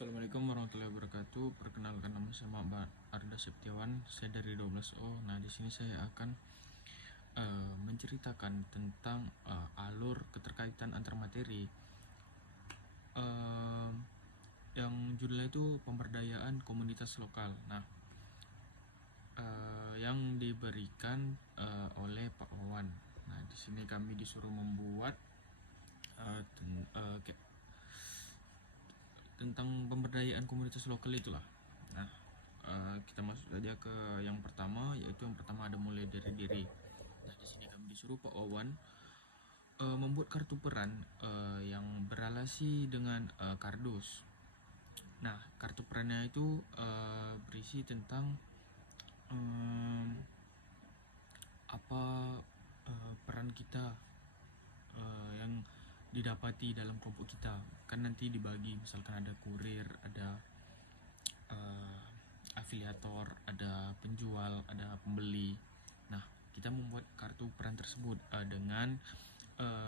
Assalamualaikum warahmatullahi wabarakatuh. Perkenalkan, nama saya Mbak Arda Septiawan. Saya dari 12O. Nah, di sini saya akan menceritakan tentang alur keterkaitan antar materi yang judulnya itu pemberdayaan komunitas lokal. Nah, yang diberikan oleh Pak Wawan. Nah, di sini kami disuruh membuat tentang pemberdayaan komunitas lokal itulah. Nah, kita masuk saja ke yang pertama, yaitu yang pertama ada mulai dari diri. Nah, di sini kami disuruh Pak Wawan membuat kartu peran yang berrelasi dengan kardus. Nah, kartu perannya itu berisi tentang apa peran kita yang didapati dalam kelompok kita. Kan nanti dibagi, misalkan ada kurir, ada afiliator, ada penjual, ada pembeli. Nah, kita membuat kartu peran tersebut dengan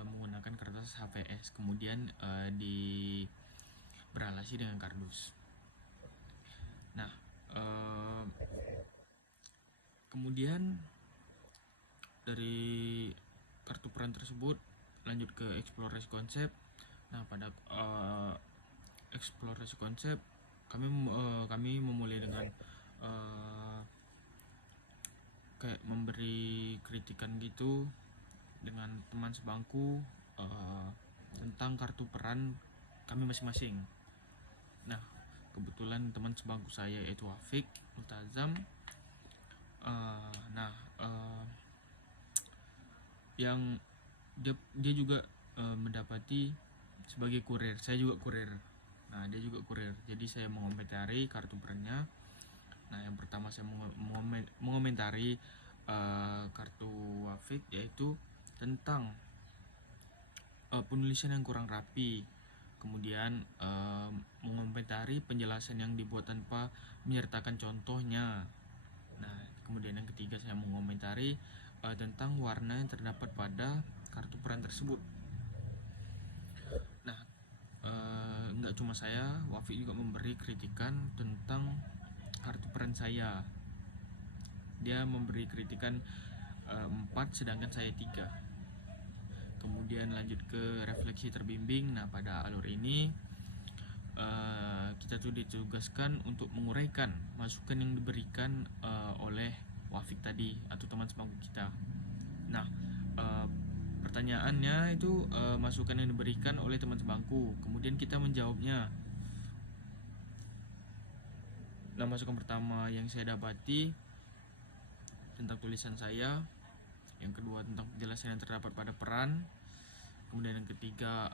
menggunakan kertas HVS, kemudian beralasi dengan kardus. Nah, kemudian dari kartu peran tersebut lanjut ke eksplorasi konsep. Nah, pada eksplorasi konsep kami memulai dengan kayak memberi kritikan gitu dengan teman sebangku tentang kartu peran kami masing-masing. Nah, kebetulan teman sebangku saya yaitu Wafik Multazam. Yang dia juga mendapati sebagai kurir. Saya juga kurir. Nah, dia juga kurir. Jadi saya mengomentari kartu perannya. Nah, yang pertama saya mengomentari kartu Wafik, yaitu tentang penulisan yang kurang rapi. Kemudian mengomentari penjelasan yang dibuat tanpa menyertakan contohnya. Nah, kemudian yang ketiga saya mengomentari tentang warna yang terdapat pada kartu peran tersebut. Nah, nggak cuma saya, Wafik juga memberi kritikan tentang kartu peran saya. Dia memberi kritikan 4, sedangkan saya 3. Kemudian lanjut ke refleksi terbimbing. Nah, pada alur ini kita tuh ditugaskan untuk menguraikan masukan yang diberikan oleh Wafik tadi atau teman sebangku kita. Nah, pertanyaannya itu masukan yang diberikan oleh teman sebangku, kemudian kita menjawabnya. Nah, masukan pertama yang saya dapati tentang tulisan saya, yang kedua tentang penjelasan yang terdapat pada peran, kemudian yang ketiga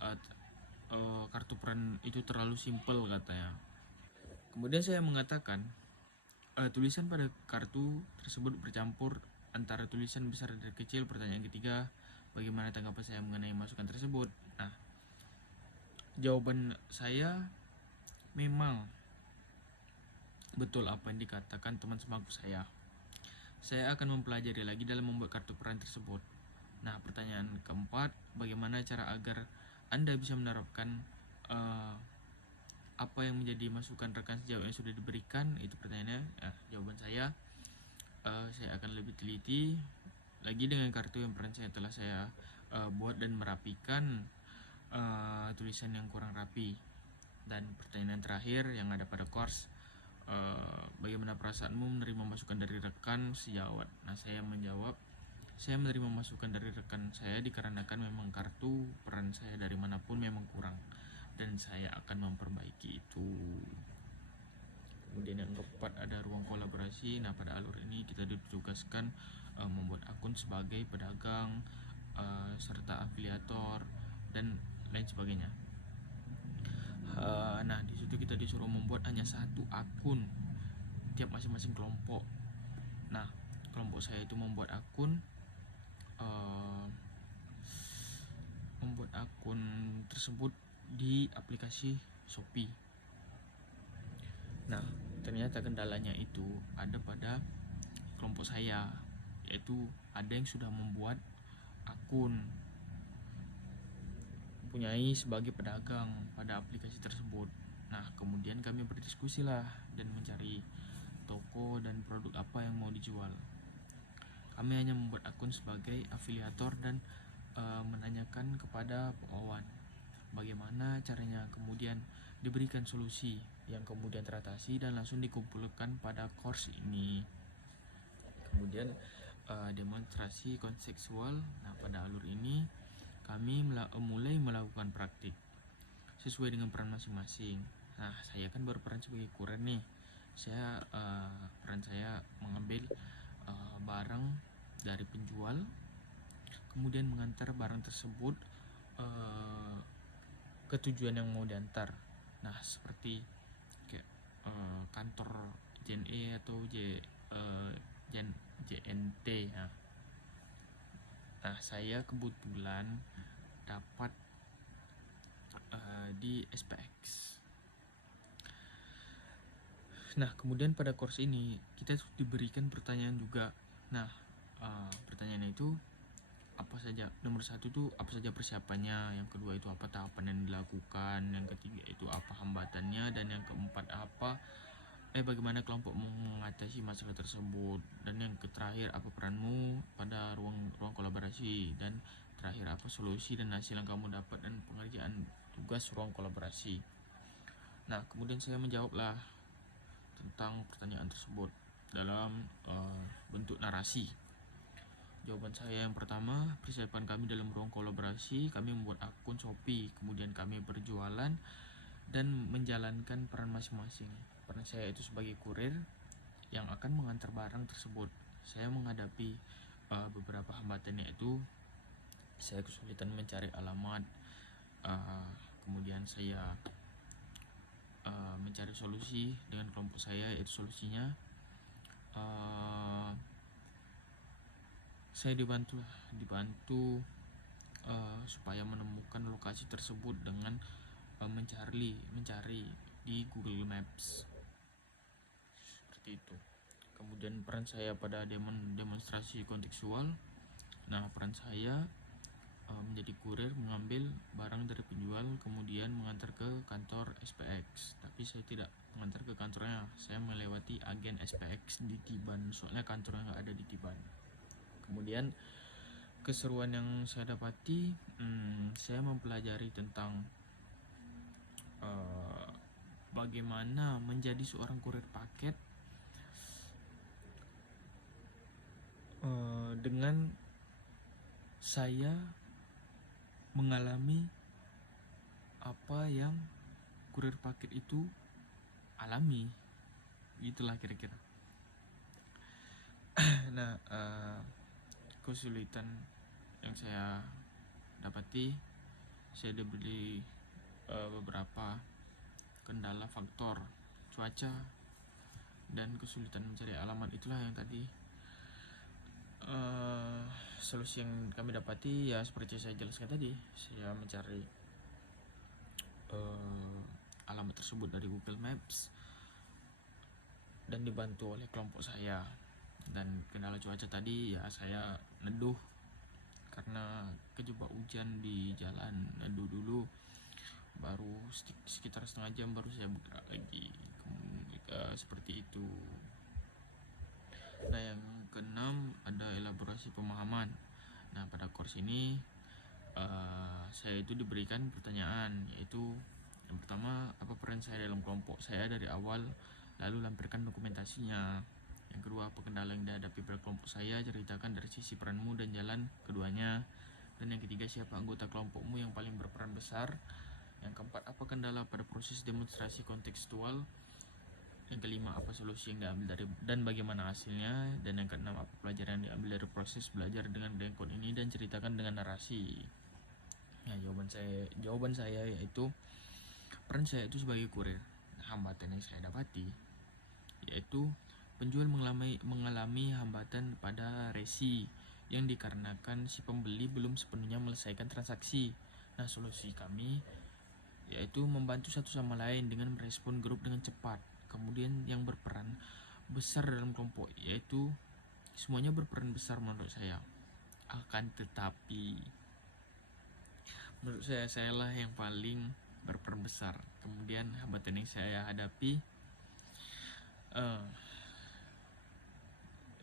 kartu peran itu terlalu simpel katanya. Kemudian saya mengatakan tulisan pada kartu tersebut bercampur antara tulisan besar dan kecil. Pertanyaan ketiga, bagaimana tanggapan saya mengenai masukan tersebut? Nah, jawaban saya, memang betul apa yang dikatakan teman sebangku saya. Saya akan mempelajari lagi dalam membuat kartu peran tersebut. Nah, pertanyaan keempat, bagaimana cara agar Anda bisa menerapkan apa yang menjadi masukan rekan sejauh yang sudah diberikan? Itu pertanyaannya. Jawaban saya akan lebih teliti lagi dengan kartu yang peran saya telah saya buat dan merapikan tulisan yang kurang rapi. Dan pertanyaan terakhir yang ada pada course, bagaimana perasaanmu menerima masukan dari rekan sejawat? Nah, saya menjawab, saya menerima masukan dari rekan saya dikarenakan memang kartu peran saya dari manapun memang kurang, dan saya akan memperbaiki itu. Kemudian yang keempat ada ruang kolaborasi. Nah, pada alur ini kita ditugaskan membuat akun sebagai pedagang, serta afiliator dan lain sebagainya. Nah, di situ kita disuruh membuat hanya satu akun tiap masing-masing kelompok. Nah, kelompok saya itu membuat akun tersebut di aplikasi Shopee. Nah, ternyata kendalanya itu ada pada kelompok saya, yaitu ada yang sudah membuat akun mempunyai sebagai pedagang pada aplikasi tersebut. Nah, kemudian kami kami berdiskusi lah dan mencari toko dan produk apa yang mau dijual. Kami hanya membuat akun sebagai afiliator dan menanyakan kepada Wawan bagaimana caranya, kemudian diberikan solusi yang kemudian teratasi dan langsung dikumpulkan pada course ini. Kemudian demonstrasi kontekstual. Nah, pada alur ini kami mulai melakukan praktik sesuai dengan peran masing-masing. Nah, saya kan berperan sebagai kurir nih. Peran saya mengambil barang dari penjual, kemudian mengantar barang tersebut ke tujuan yang mau diantar. Nah, seperti kayak kantor JNE atau JNT. Nah, saya kebetulan dapat di SPX. Nah, kemudian pada course ini kita diberikan pertanyaan juga. Nah, pertanyaannya itu apa saja. Nomor 1 itu apa saja persiapannya, yang kedua itu apa tahapan yang dilakukan, yang ketiga itu apa hambatannya, dan yang keempat bagaimana kelompok mengatasi masalah tersebut, dan yang terakhir apa peranmu pada ruang kolaborasi, dan terakhir apa solusi dan hasil yang kamu dapat dan pengerjaan tugas ruang kolaborasi. Nah, kemudian saya menjawablah tentang pertanyaan tersebut dalam bentuk narasi. Jawaban saya yang pertama, persiapan kami dalam ruang kolaborasi, kami membuat akun Shopee, kemudian kami berjualan dan menjalankan peran masing-masing. Peran saya itu sebagai kurir yang akan mengantar barang tersebut. Saya menghadapi beberapa hambatan, yaitu saya kesulitan mencari alamat, kemudian saya mencari solusi dengan kelompok saya, yaitu solusinya saya dibantu supaya menemukan lokasi tersebut dengan mencari di Google Maps, seperti itu. Kemudian peran saya pada demonstrasi kontekstual. Nah, peran saya menjadi kurir, mengambil barang dari penjual, kemudian mengantar ke kantor SPX. Tapi saya tidak mengantar ke kantornya, saya melewati agen SPX di Tiban, soalnya kantornya nggak ada di Tiban. Kemudian keseruan yang saya dapati, saya mempelajari tentang bagaimana menjadi seorang kurir paket dengan saya mengalami apa yang kurir paket itu alami, itulah kira-kira. Nah, kesulitan yang saya dapati, saya diberi beberapa kendala faktor cuaca dan kesulitan mencari alamat. Itulah yang tadi solusi yang kami dapati, ya seperti saya jelaskan tadi. Saya mencari alamat tersebut dari Google Maps dan dibantu oleh kelompok saya. Dan kendala cuaca tadi, ya saya neduh karena kejebak hujan di jalan, neduh dulu, baru sekitar setengah jam baru saya bergerak lagi, seperti itu. Nah, yang keenam ada elaborasi pemahaman. Nah, pada course ini saya itu diberikan pertanyaan, yaitu yang pertama, apa peran saya dalam kelompok saya dari awal, lalu lampirkan dokumentasinya. Yang kedua, apa kendala yang dihadapi pada kelompok saya, ceritakan dari sisi peranmu dan jalan keduanya. Dan yang ketiga, siapa anggota kelompokmu yang paling berperan besar. Yang keempat, apa kendala pada proses demonstrasi kontekstual. Yang kelima, apa solusi yang diambil dari dan bagaimana hasilnya. Dan yang keenam, apa pelajaran yang diambil dari proses belajar dengan Dengkon ini, dan ceritakan dengan narasi. Nah, jawaban saya yaitu peran saya itu sebagai kurir. Hambatan yang saya dapati yaitu penjual mengalami hambatan pada resi yang dikarenakan si pembeli belum sepenuhnya menyelesaikan transaksi. Nah, solusi kami yaitu membantu satu sama lain dengan merespon grup dengan cepat. Kemudian yang berperan besar dalam kelompok, yaitu semuanya berperan besar menurut saya. Akan tetapi menurut saya lah yang paling berperan besar. Kemudian hambatan yang saya hadapi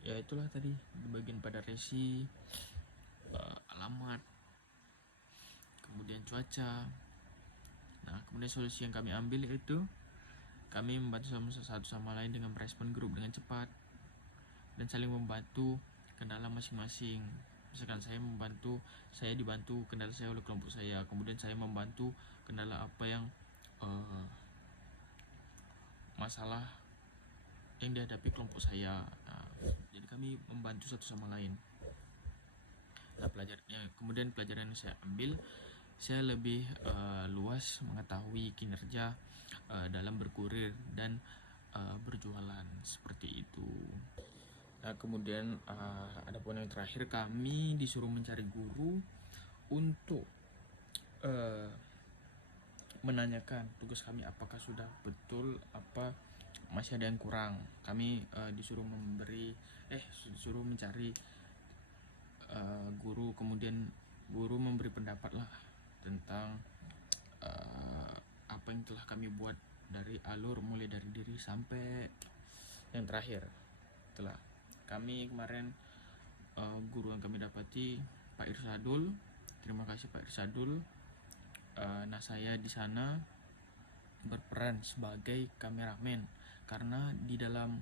ya itulah tadi di bagian pada resi, alamat, kemudian cuaca. Nah, kemudian solusi yang kami ambil yaitu kami membantu satu sama lain dengan merespon grup dengan cepat dan saling membantu kendala masing-masing. Misalkan saya dibantu kendala saya oleh kelompok saya, kemudian saya membantu kendala apa yang masalah yang dihadapi kelompok saya. Nah, jadi kami membantu satu sama lain. Nah, kemudian pelajaran yang saya ambil, saya lebih luas mengetahui kinerja dalam berkurir dan berjualan, seperti itu. Nah, kemudian ada poin yang terakhir, kami disuruh mencari guru untuk menanyakan tugas kami apakah sudah betul, apa masih ada yang kurang. Kami disuruh mencari guru, kemudian guru memberi pendapat lah tentang apa yang telah kami buat dari alur, mulai dari diri sampai yang terakhir. Itulah kami kemarin guru yang kami dapati Pak Irsadul. Terima kasih Pak Irsadul. Nah, saya di sana berperan sebagai kameramen karena di dalam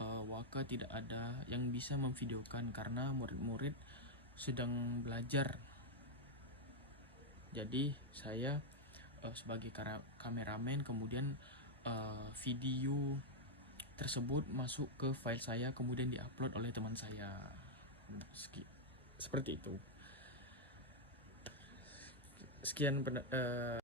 Waka tidak ada yang bisa memvideokan karena murid-murid sedang belajar. Jadi saya sebagai kameramen, kemudian video tersebut masuk ke file saya, kemudian diupload oleh teman saya. Seperti itu. Sekian